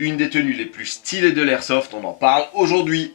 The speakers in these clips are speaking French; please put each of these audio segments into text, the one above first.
une des tenues les plus stylées de l'airsoft, on en parle aujourd'hui.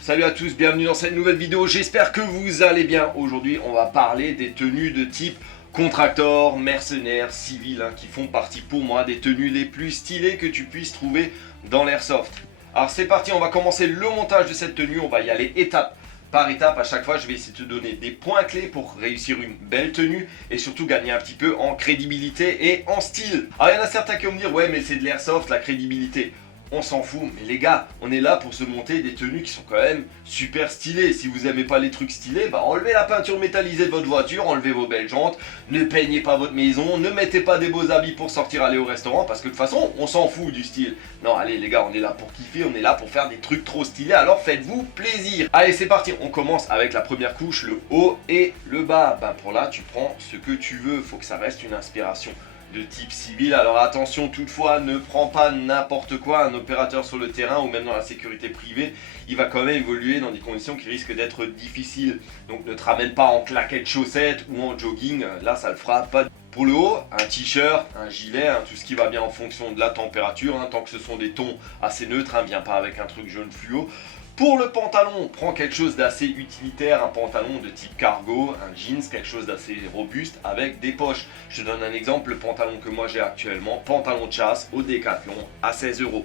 Salut à tous, bienvenue dans cette nouvelle vidéo, j'espère que vous allez bien. Aujourd'hui on va parler des tenues de type contractor, mercenaires, civils, qui font partie pour moi des tenues les plus stylées que tu puisses trouver dans l'airsoft. Alors c'est parti, on va commencer le montage de cette tenue, on va y aller étape par étape. À chaque fois je vais essayer de te donner des points clés pour réussir une belle tenue et surtout gagner un petit peu en crédibilité et en style. Alors il y en a certains qui vont me dire ouais mais c'est de l'airsoft la crédibilité. On s'en fout, mais les gars, on est là pour se monter des tenues qui sont quand même super stylées. Si vous aimez pas les trucs stylés, bah enlevez la peinture métallisée de votre voiture, enlevez vos belles jantes, ne peignez pas votre maison, ne mettez pas des beaux habits pour sortir aller au restaurant, parce que de toute façon, on s'en fout du style. Non, allez les gars, on est là pour kiffer, on est là pour faire des trucs trop stylés, alors faites-vous plaisir. Allez, c'est parti, on commence avec la première couche, le haut et le bas. Ben pour là, tu prends ce que tu veux, faut que ça reste une inspiration de type civil. Alors attention toutefois, ne prends pas n'importe quoi. Un opérateur sur le terrain ou même dans la sécurité privée, il va quand même évoluer dans des conditions qui risquent d'être difficiles. Donc ne te ramène pas en claquettes chaussettes ou en jogging, là ça le fera pas. Pour le haut, un t-shirt, un gilet, tout ce qui va bien en fonction de la température, tant que ce sont des tons assez neutres, viens pas avec un truc jaune fluo. Pour le pantalon, prends quelque chose d'assez utilitaire, un pantalon de type cargo, un jeans, quelque chose d'assez robuste avec des poches. Je te donne un exemple, le pantalon que moi j'ai actuellement, pantalon de chasse au Décathlon à 16 €.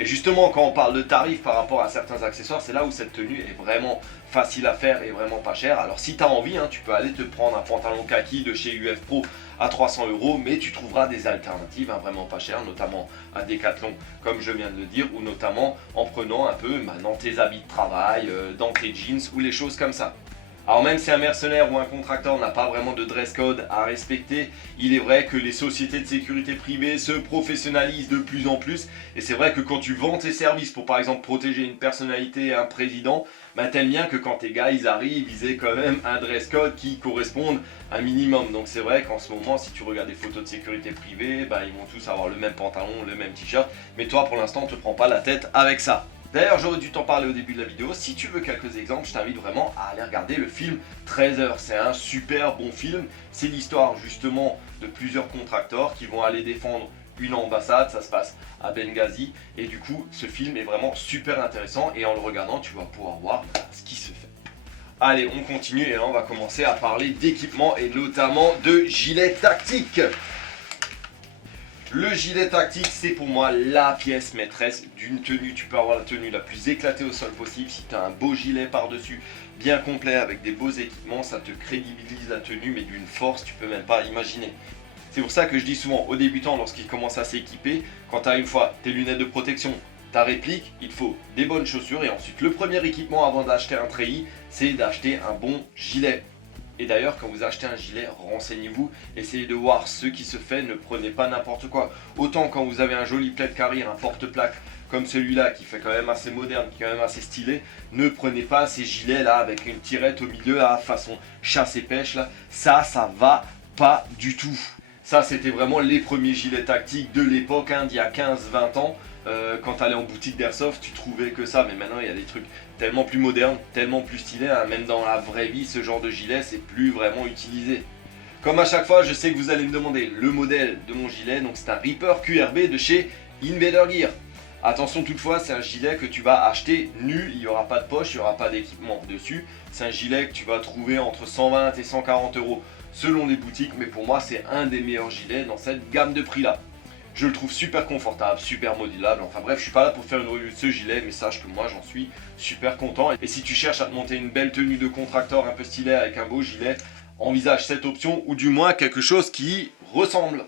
Et justement, quand on parle de tarifs par rapport à certains accessoires, c'est là où cette tenue est vraiment facile à faire et vraiment pas chère. Alors si tu as envie, tu peux aller te prendre un pantalon kaki de chez UF Pro à 300 €, mais tu trouveras des alternatives vraiment pas chères, notamment à Decathlon, comme je viens de le dire, ou notamment en prenant un peu dans tes habits de travail, dans tes jeans ou les choses comme ça. Alors même si un mercenaire ou un contracteur n'a pas vraiment de dress code à respecter, il est vrai que les sociétés de sécurité privée se professionnalisent de plus en plus. Et c'est vrai que quand tu vends tes services pour par exemple protéger une personnalité, un président, t'aimes bien que quand tes gars ils arrivent, ils aient quand même un dress code qui corresponde un minimum. Donc c'est vrai qu'en ce moment, si tu regardes des photos de sécurité privée, ils vont tous avoir le même pantalon, le même t-shirt. Mais toi pour l'instant, ne te prends pas la tête avec ça. D'ailleurs, j'aurais dû t'en parler au début de la vidéo. Si tu veux quelques exemples, je t'invite vraiment à aller regarder le film 13 heures. C'est un super bon film. C'est l'histoire justement de plusieurs contracteurs qui vont aller défendre une ambassade. Ça se passe à Benghazi. Et du coup, ce film est vraiment super intéressant. Et en le regardant, tu vas pouvoir voir ce qui se fait. Allez, on continue et là, on va commencer à parler d'équipement et notamment de gilets tactiques. Le gilet tactique, c'est pour moi la pièce maîtresse d'une tenue. Tu peux avoir la tenue la plus éclatée au sol possible. Si tu as un beau gilet par-dessus, bien complet, avec des beaux équipements, ça te crédibilise la tenue, mais d'une force, tu peux même pas imaginer. C'est pour ça que je dis souvent aux débutants, lorsqu'ils commencent à s'équiper, quand tu as une fois tes lunettes de protection, ta réplique, il faut des bonnes chaussures. Et ensuite, le premier équipement avant d'acheter un treillis, c'est d'acheter un bon gilet. Et d'ailleurs, quand vous achetez un gilet, renseignez-vous, essayez de voir ce qui se fait, ne prenez pas n'importe quoi. Autant quand vous avez un joli plaid carrière, un porte-plaque comme celui-là qui fait quand même assez moderne, qui est quand même assez stylé, ne prenez pas ces gilets là avec une tirette au milieu façon chasse et pêche là, ça va pas du tout. Ça c'était vraiment les premiers gilets tactiques de l'époque, d'il y a 15-20 ans. Quand tu allais en boutique d'airsoft, tu trouvais que ça, mais maintenant il y a des trucs tellement plus modernes, tellement plus stylés, même dans la vraie vie, ce genre de gilet, c'est plus vraiment utilisé. Comme à chaque fois, je sais que vous allez me demander le modèle de mon gilet, donc c'est un Reaper QRB de chez Invader Gear. Attention toutefois, c'est un gilet que tu vas acheter nu, il n'y aura pas de poche, il n'y aura pas d'équipement dessus. C'est un gilet que tu vas trouver entre 120 et 140 € selon les boutiques, mais pour moi c'est un des meilleurs gilets dans cette gamme de prix là. Je le trouve super confortable, super modulable, enfin bref, je suis pas là pour faire une review de ce gilet, mais sache que moi j'en suis super content. Et si tu cherches à te monter une belle tenue de contracteur un peu stylée avec un beau gilet, envisage cette option ou du moins quelque chose qui y ressemble.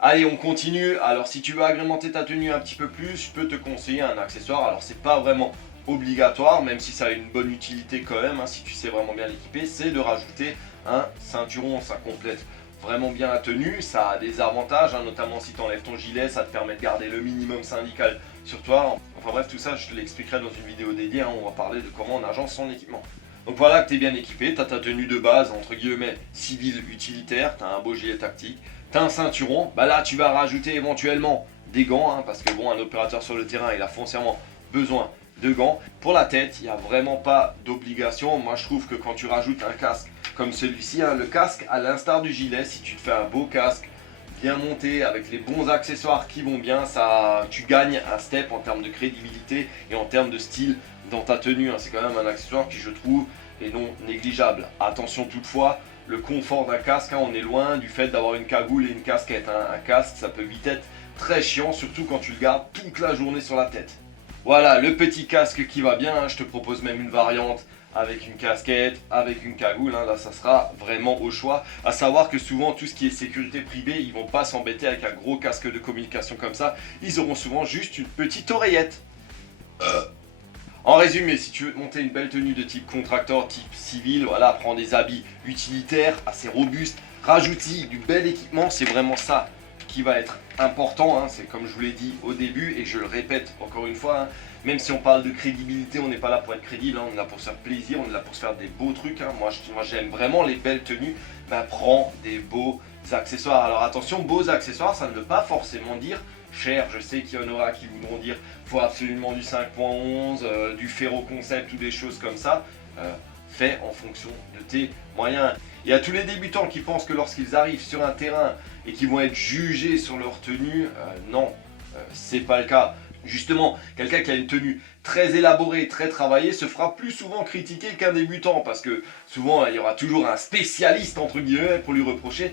Allez, on continue. Alors si tu veux agrémenter ta tenue un petit peu plus, je peux te conseiller un accessoire. Alors c'est pas vraiment obligatoire, même si ça a une bonne utilité quand même, si tu sais vraiment bien l'équiper, c'est de rajouter un ceinturon. Ça complète vraiment bien la tenue, ça a des avantages, notamment si tu enlèves ton gilet, ça te permet de garder le minimum syndical sur toi. Enfin bref, tout ça je te l'expliquerai dans une vidéo dédiée, on va parler de comment on agence son équipement. Donc voilà que tu es bien équipé, tu as ta tenue de base, entre guillemets, civile utilitaire, tu as un beau gilet tactique, tu as un ceinturon, là tu vas rajouter éventuellement des gants, parce que bon, un opérateur sur le terrain, il a foncièrement besoin de gants. Pour la tête, il n'y a vraiment pas d'obligation. Moi je trouve que quand tu rajoutes un casque comme celui-ci, le casque à l'instar du gilet, si tu te fais un beau casque bien monté avec les bons accessoires qui vont bien, tu gagnes un step en termes de crédibilité et en termes de style dans ta tenue. C'est quand même un accessoire qui, je trouve, est non négligeable. Attention toutefois, le confort d'un casque, on est loin du fait d'avoir une cagoule et une casquette. Un casque, ça peut vite être très chiant, surtout quand tu le gardes toute la journée sur la tête. Voilà le petit casque qui va bien. Je te propose même une variante avec une casquette, avec une cagoule, là ça sera vraiment au choix. À savoir que souvent tout ce qui est sécurité privée, ils vont pas s'embêter avec un gros casque de communication comme ça, ils auront souvent juste une petite oreillette. En résumé, si tu veux te monter une belle tenue de type contracteur, type civil, voilà, prends des habits utilitaires, assez robustes, rajoute-y du bel équipement, c'est vraiment ça qui va être important, c'est comme je vous l'ai dit au début et je le répète encore une fois, même si on parle de crédibilité, on n'est pas là pour être crédible, on est là pour se faire plaisir, on est là pour se faire des beaux trucs. Moi j'aime vraiment les belles tenues, prends des beaux accessoires. Alors attention, beaux accessoires, ça ne veut pas forcément dire cher. Je sais qu'il y en aura qui voudront dire faut absolument du 5.11, du ferro concept ou des choses comme ça. Fais en fonction de tes moyens. Il y a tous les débutants qui pensent que lorsqu'ils arrivent sur un terrain et qu'ils vont être jugés sur leur tenue, non, c'est pas le cas. Justement, quelqu'un qui a une tenue très élaborée, très travaillée, se fera plus souvent critiquer qu'un débutant, parce que souvent il y aura toujours un spécialiste entre guillemets pour lui reprocher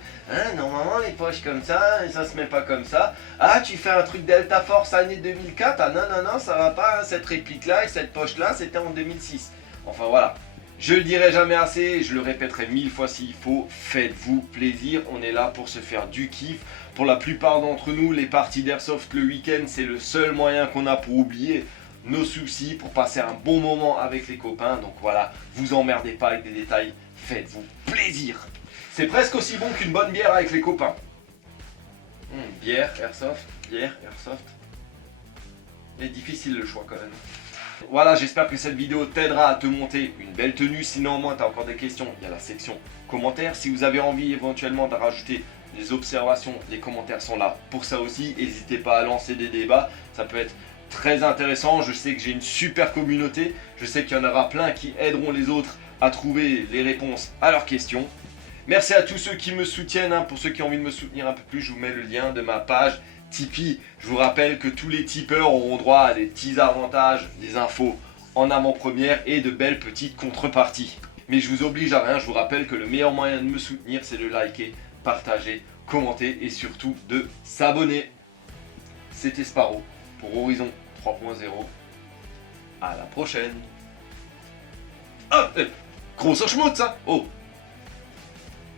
normalement les poches comme ça se met pas comme ça. Ah, tu fais un truc Delta Force année 2004, non, ça va pas, cette réplique là et cette poche là c'était en 2006. Enfin voilà. Je le dirai jamais assez, je le répéterai 1000 fois s'il faut, faites-vous plaisir, on est là pour se faire du kiff. Pour la plupart d'entre nous, les parties d'airsoft le week-end, c'est le seul moyen qu'on a pour oublier nos soucis, pour passer un bon moment avec les copains. Donc voilà, vous emmerdez pas avec des détails, faites-vous plaisir. C'est presque aussi bon qu'une bonne bière avec les copains. Bière, airsoft. Il est difficile le choix quand même. Voilà, j'espère que cette vidéo t'aidera à te monter une belle tenue. Sinon, au moins, tu as encore des questions, il y a la section commentaires. Si vous avez envie éventuellement de rajouter des observations, les commentaires sont là pour ça aussi. N'hésitez pas à lancer des débats, ça peut être très intéressant. Je sais que j'ai une super communauté, je sais qu'il y en aura plein qui aideront les autres à trouver les réponses à leurs questions. Merci à tous ceux qui me soutiennent, pour ceux qui ont envie de me soutenir un peu plus, je vous mets le lien de ma page Tipeee. Je vous rappelle que tous les tipeurs auront droit à des petits avantages, des infos en avant-première et de belles petites contreparties. Mais je vous oblige à rien, je vous rappelle que le meilleur moyen de me soutenir, c'est de liker, partager, commenter et surtout de s'abonner. C'était Sparrow pour Horizon 3.0. À la prochaine. Ah, grosse schmoute ça. Oh.